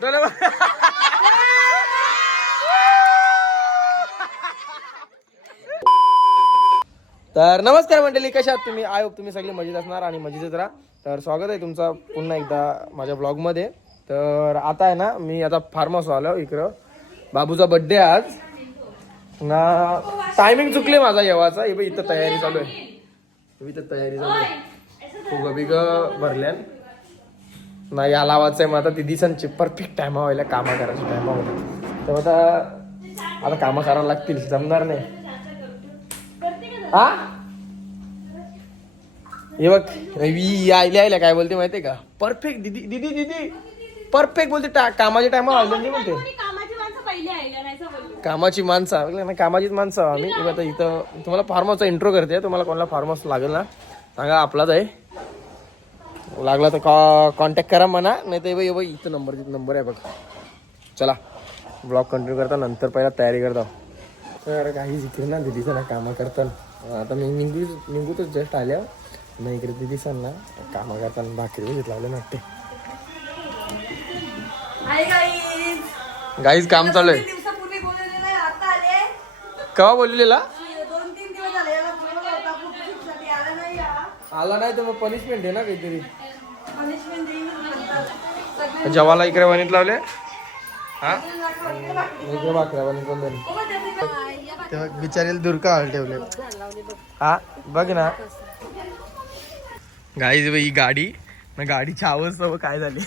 तर नमस्कार मंडळी, कशा आहात तुम्ही? आय होप तुम्ही सगळे मजेत असणार आणि मजेतच राहा. तर स्वागत आहे तुमचा पुन्हा एकदा माझ्या ब्लॉगमध्ये. तर आता आहे ना, मी आता फार्म हाऊस आलो इकडं. बाबूचा बड्डे आज ना. टायमिंग चुकले माझा येवाचा. हे इथं तयारी चालू आहे. इथं तयारी चालू आहे. फुगं बिगं भरल्यान नाही या लावायचं आहे. मग आता दिदीसांची परफेक्ट टायमा व्हायला, कामं करायची टायमा होता. तर आता कामं करावं लागतील, जमणार नाही. हा हे बघ, आयल्या काय बोलते माहितीये का? परफेक्ट दीदी दीदी दीदी परफेक्ट बोलते. कामाच्या टायमा व्हायला बोलते. कामाची माणसं कामाचीच माणसं आम्ही. आता इथं तुम्हाला फार्म हाऊसचा इंट्रो करते. तुम्हाला कोणाला फार्म हाऊस लागेल ना सांगा, आपलाच आहे. लागला तर कॉन्टॅक्ट करा म्हणा. नाही तर इथं नंबर आहे बघ. चला ब्लॉग कंटिन्यू करता, नंतर पहिला तयारी करता. तर काही जिकडे ना दिदीचं ना कामं करताना आता मी निघूतच जस्ट आल्या ना इकडे दिदीसांना कामं करताना भाकरी घेत लावले ना ते. गाईज काम चालू आहे. केव्हा बोललेला? आला नाही तर मग पनिशमेंट आहे ना काहीतरी. जवाला इकडे वणीत लावले. हा इकडे भाकऱ्या वणीत तेव्हा बिचारीला दूर का ठेवले. हा बघ ना गाईज, ही गाडी ना, गाडीची आवाज काय झाली.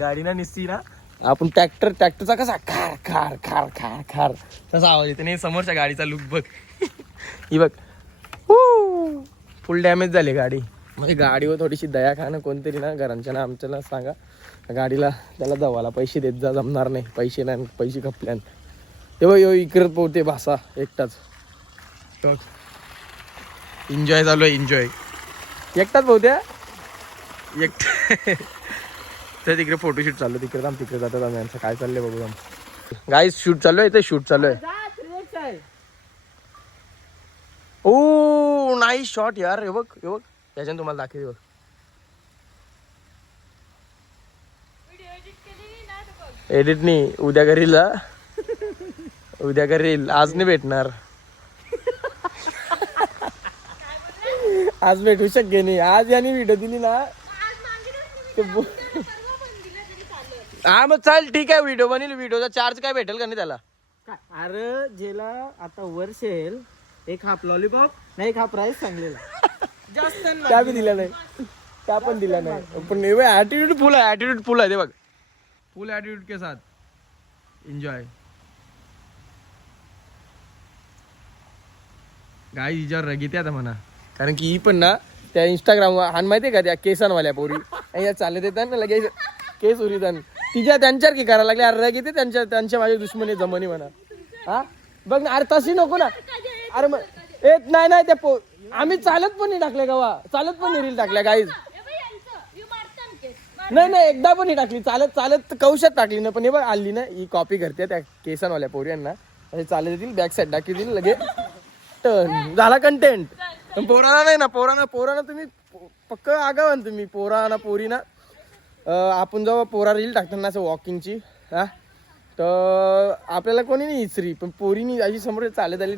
गाडी ना निसती ना, आपण ट्रॅक्टरचा कसा खार खार खार खार खार तसा आवाज येतो. नाही समोरच्या गाडीचा लुक बघ. ही बघ, फुल डॅमेज झाली गाडी. म्हणजे गाडीवर थोडीशी दया खा ना कोणतरी ना, घरांच्या ना आमच्या ना सांगा गाडीला, त्याला जवाला पैसे देत जा. जमणार नाही, पैसे नाही, पैसे खपल्यान. तेव्हा इकडे पोहते भासा एकटाच. एन्जॉय चालू आहे, एन्जॉय. एकटाच पोहत्या एकटा. तर तिकडे फोटोशूट चालू आहे. तिकडे जातात आम्ही. यांचं काय चाललंय बघू. गाईज शूट चालू आहे, ते शूट चालू आहे. ओ नाईस शॉट यार. हे बघ त्याच्यानं तुम्हाला दाखवते बघ. एडिट नाही, उद्या करील. उद्या करील, आज नाही भेटणार. आज भेटू शक्य नाही. आज याने व्हिडिओ दिली ना. हा मग चाल ठीक आहे, व्हिडिओ बनेल. व्हिडिओचा चार्ज काय भेटेल का नाही त्याला? अरे जेला आता वर्ष येईल, एक हाफ लॉलीपॉप नाही, एक हाफ राईस सांगलेला. जास्त त्या बी दिल्या नाही, त्या पण दिल्या नाही. पण ऍटिट्यूड फुल आहे, ऍटिट्यूड फुल आहे. ते बघ, फुल ऍटिट्यूड के साथ एन्जॉय. गाय हिच्यावर रग येते आता म्हणा, कारण की ही पण ना त्या इंस्टाग्रामवर हान माहितीये का, त्या केसांवाल्या पोरी या चालत येतात ना लगेच केस उरीतात. त्यांच्यावर की करायला लागले. अरे रग येते त्यांच्या माझ्या दुश्मनी जमनी म्हणा. हा बघ ना, अरे तशी नको ना. अरे मग येत नाही त्या आम्ही चालत पण नाही टाकल्या गावा, चालत पण नाही रील टाकल्या गाईज. नाही एकदा पण नाही टाकली. चालत कौशात टाकली ना. पण हे बघ आली ना, ही कॉपी करते त्या केसांवाल्या पोरींना. असे चालत येतील, बॅक साईड टाकतील, लगे टर्न झाला कंटेंट. पण पोराना नाही ना, पोराना तुम्ही पक्क आगावान तुम्ही. पोरीना आपण जेव्हा पोरा रील टाकताना असं वॉकिंगची हा, तर आपल्याला कोणी नाही इचरी. पण पोरीनी अशी समोर चालत आली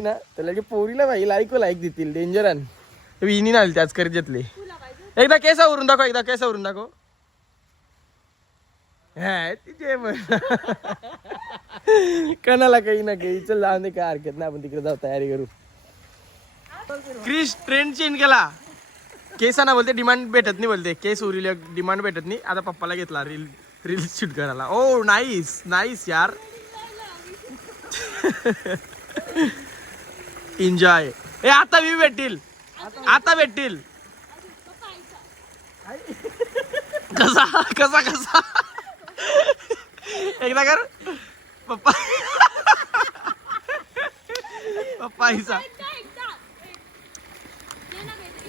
ना तर लगे पोरीला भाई लाईक देतील. डेंजर आहे. विनी नाही त्याच करीत घेतले. एकदा केसावरून दाखव. हा तिचे कणाला काही ना काही. चल जाऊन दे, काय हरकत नाही. आपण तिकडे जाऊ, तयारी करू. क्रिश ट्रेंड चेंज केला. केसांना बोलते डिमांड भेटत नाही, बोलते केस उरीला डिमांड भेटत नाही. आता पप्पाला घेतला रील शूट करायला. ओ नाईस यार. एन्जॉय. आता मी भेटतील. कसा एकदा कर पप्पा. पप्पा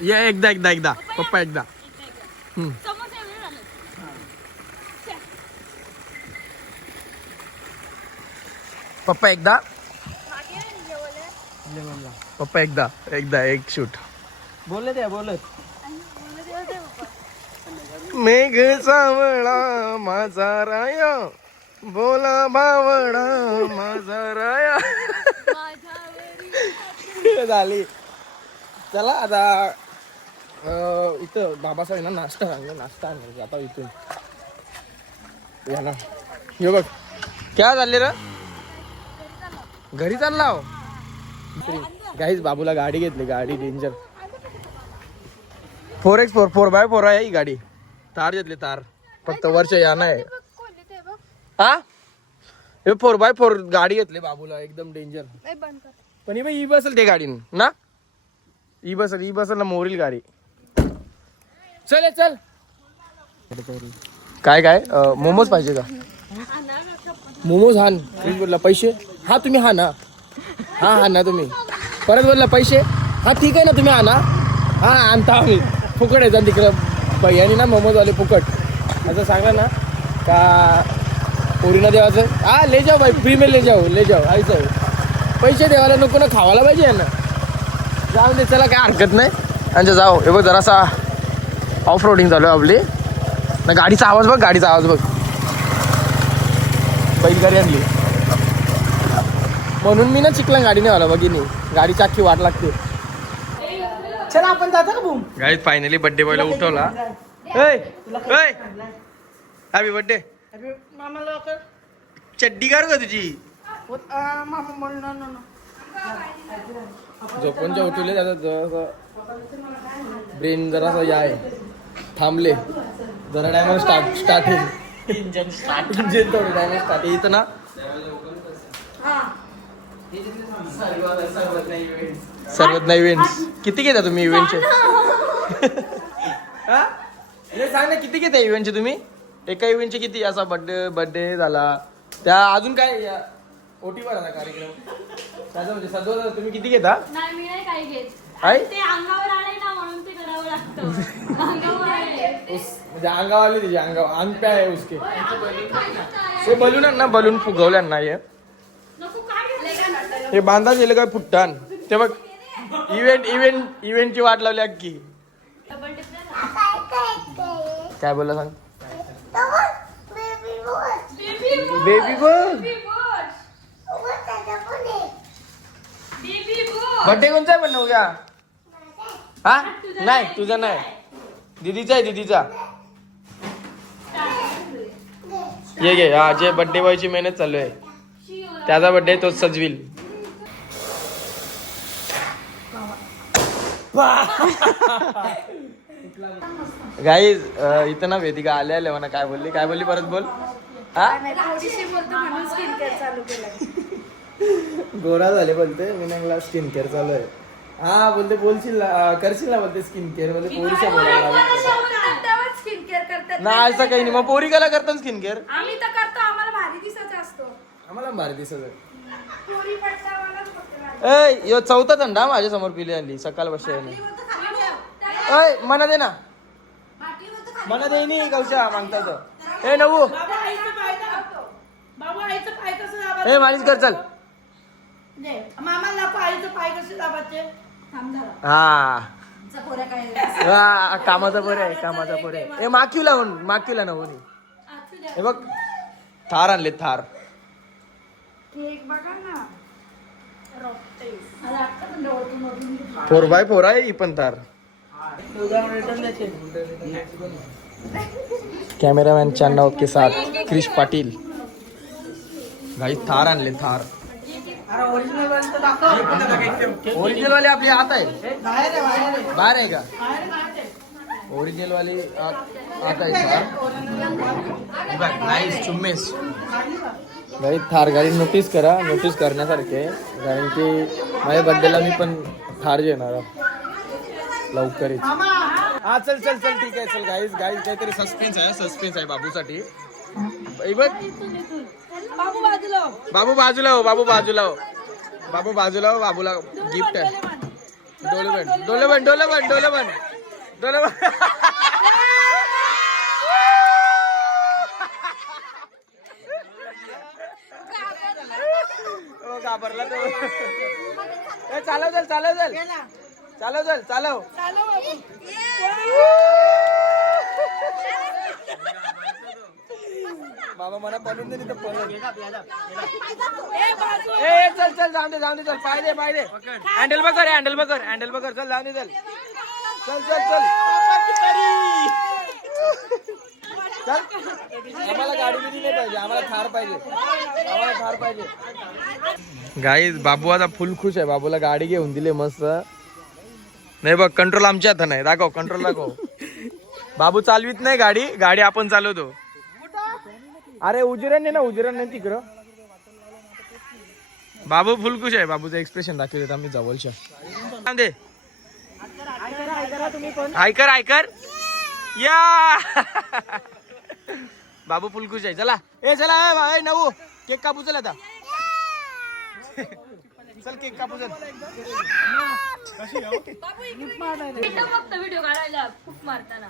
या एकदा पप्पा एकदा. पप्पा एकदा एक शूट. बोलत मेघ सावळा माझा राया बोला भावडा माझा राया झाली. चला आता इथं बाबासाहेब ना नाश्ता सांगलं, नाश्ता आणलं आता इथून या ना. हे बघ क्या चालले रे, घरी चालला हो गाईज. बाबूला गाडी घेतली, गाडी डेंजर 4x4 4x4 आहे ही गाडी. तार घेतली तार, फक्त वर्ष या नाही हा. हे 4x4 गाडी घेतली बाबूला, एकदम डेंजर. पण ही बसेल ते गाडीन ना, ही बसेल ना मोरील गाडी. चल चल. काय काय मोमोज पाहिजे का? मोमोज हान. बोलला पैसे, हा तुम्ही हा ना, हा ना तुम्ही. परत बोलला पैसे, हा ठीक आहे ना तुम्ही हा ना, हा आणता आम्ही. फुकट आहे जाऊन तिकडं भैयानी ना मोमोजवाले फुकट असं सांगलं ना का पोरीना देवाचं. हा ले जाओ भाई, फ्री में ले जाओ आयचं. पैसे देवाला नको ना, खावायला पाहिजे ना. जाऊ दे चला, काय हरकत नाही. आणि जाऊ. हे बघ जरासा ऑफ रोडिंग चालू आहे आपली ना. गाडीचा आवाज बघ, गाडीचा आवाज बघ. बैलगाडी आणली म्हणून मी ना चिखला गाडीने आला बघिनी. गाडीची अख्खी वाट लागते. चला आपण जातो का बूम. गाईत फायनली बर्थडे बॉयला उठवला. Happy birthday. मामा लवकर चड्डी काढू का तुझी? मामा म्हणून झोपून जे उठवले त्याचा ब्रेन जरासा या आहे, थांबले जरा. टायमर स्टार्ट इंजन थोडं टायमर स्टार्ट इथं ना. सर्वत नाही इव्हेंट्स. किती घेता तुम्ही इव्हेंटचे? सांग ना किती घेता इव्हेंटचे तुम्ही? एका इव्हेंटचे किती? असा बर्थडे झाला त्या अजून काय ओटीवर आला कार्यक्रम त्याचा म्हणजे सदो तुम्ही किती घेता? नाही मी नाही काही घेत. आहे ते अंगावर आले ना म्हणून ते करावं लागतं. अंगावर आले म्हणजे अंगावाले तिचे अंग पे आहे उसके. ते बलून ना, बलून फुगवल्या नाही नको काय हे बांधा गेलं काय फुट्टान. ते बघ इव्हेंटची वाट लावली अख्खी. काय बोलला सांग. बेबी बघ बर्थडे कोणचा आहे पण उद्या? हा नाही तुझा नाही, दीदीचा आहे दीदीचा. ये घे. हा जे बर्थडे बॉयची मेहनत चालू आहे त्याचा बर्थडे तोच सजविल. गाईज इथं ना वेदिका आल्या म्हणा. काय बोलली परत बोल. हा गोरा झाले बोलते मी ना, स्किन केअर चालू आहे. हा बोलते बोलशील करशील ना बोलते स्किन केअर बोलते. पोरीच्या बोलायला स्किन केअर करतात ना असं काही नाही. मग पोरी कला करतात स्किन केअर? आम्ही तर करतो, आम्हाला भारी दिसायचं असतो. आम्हाला भारी दिसत. पोरी पटसावालाच फक्त यो चौथा थंडा माझ्या समोर पिली आणली सकाळ बसली. अय मना दे ना, मना दे नाही कौशा मागतात. हे नवू बाबू आईचं पाय कसं दाबायचं? हे मालिश कर चल. मामा नको आईचं पाय कसे दाबायचे? हा कामाचा पोर आहे, कामाचा पोर आहे. हे माक्यूला नवून. हे बघ थार आणले, थार. केक बघा ना. 4x4 आहे ही पण थार. कॅमेरामॅन चन्नाव के साथ क्रिश पाटील. भाई थार आणले, थार. ओरिजिनल वाले आपले आत आहे, बाहेर आहे का? ओरिजिनल वाले आत आहे. नाईस चुम्मेस. गाडी थार गाडी नोटीस करा, नोटीस करण्यासारखे. कारण की माझ्या बर्थडेला मी पण थार घेणार लवकरच. हा चल चल चल ठीक आहे. चल गाईज काहीतरी सस्पेन्स आहे बाबूसाठी. बाबू बाजूला हो, बाबू बाजूला हो, बाबूला गिफ्ट आहे. डोले बन. घाबरला तो. चालव. बाबा मला बनवून दे तिथं पळून. ए चल चल जाऊन दे चल पाय दे हँडल बघ चल जाऊन दे चल चल आम्हाला गाडी बिडी नाही पाहिजे, आम्हाला थार पाहिजे. गाईज बाबू आता फुल खुश आहे. बाबूला गाडी घेऊन दिली मस्त. नाही बघ कंट्रोल आमच्या हातात नाही. दाखव कंट्रोल दाखव. बाबू चालवीत नाही गाडी आपण चालवतो. अरे उजिरण नाही तिकडं. बाबू फुल खुश आहे. बाबूचं एक्सप्रेशन दाखवत आम्ही जवळच्या दे. ऐकर या बाबू फुल खुश आहे. चला चला नवू केक कापू. चल आता चल केक कापू. चल फक्त व्हिडिओ काढायला खूप मारताना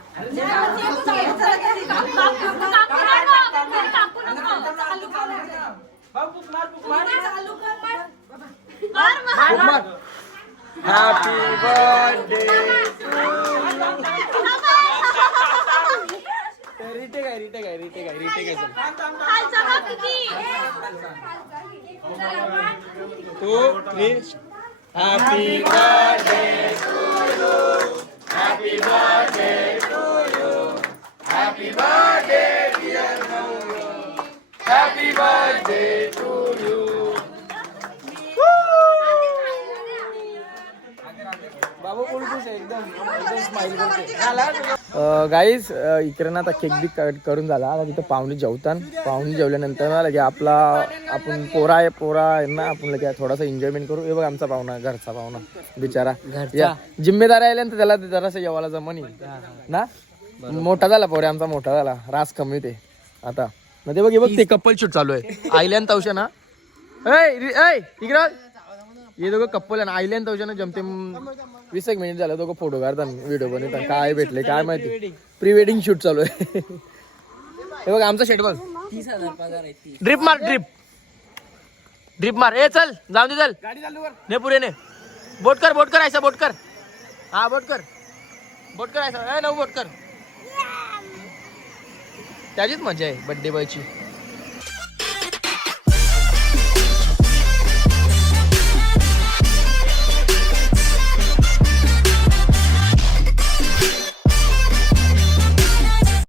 हॅपी बर्थडे. रिटेक आहे. तू please. Happy birthday to you. Happy birthday to you. Happy birthday dear Mau. Happy birthday to you. बाबू फुल खुश आहे एकदम स्माइल करते. गाईज इकडे ना आता केक बी कट करून झाला. आता तिथं पाहुणे जेवल्यानंतर ना लगे आपण पोरा आहे ना, आपण लगे थोडासा एन्जॉयमेंट करू. हे बघ आमचा पाहुणा, घरचा पाहुणा बिचारा जिम्मेदार आल्यानंतर त्याला जरासं जेवायला जमनी ना. मोठा झाला पोरे आमचा, मोठा झाला. रास कमी ते आता ते बघ ते कपल शूट चालू आहे. आयल्यान तवशा ना इकडं हे दोघं कप्पल आहे ना. आयल्यान तवशा ना जमते 20 मिनिट झालं दोघं फोटो काढतात, व्हिडिओ बनवतात. काय भेटले काय माहिती. प्री वेडिंग शूट चालू आहे. हे बघ आमचा शेट बघ. 30,000 पगार आहे. ड्रिप मार. ए चल जाऊन दे. चल गाडी चालू कर. ने पुरे ने बोट कर ऐसा बोट कर. हा बोट कर ऐसा. नऊ बोट कर. त्याचीच मजा आहे बर्थडे बॉयची.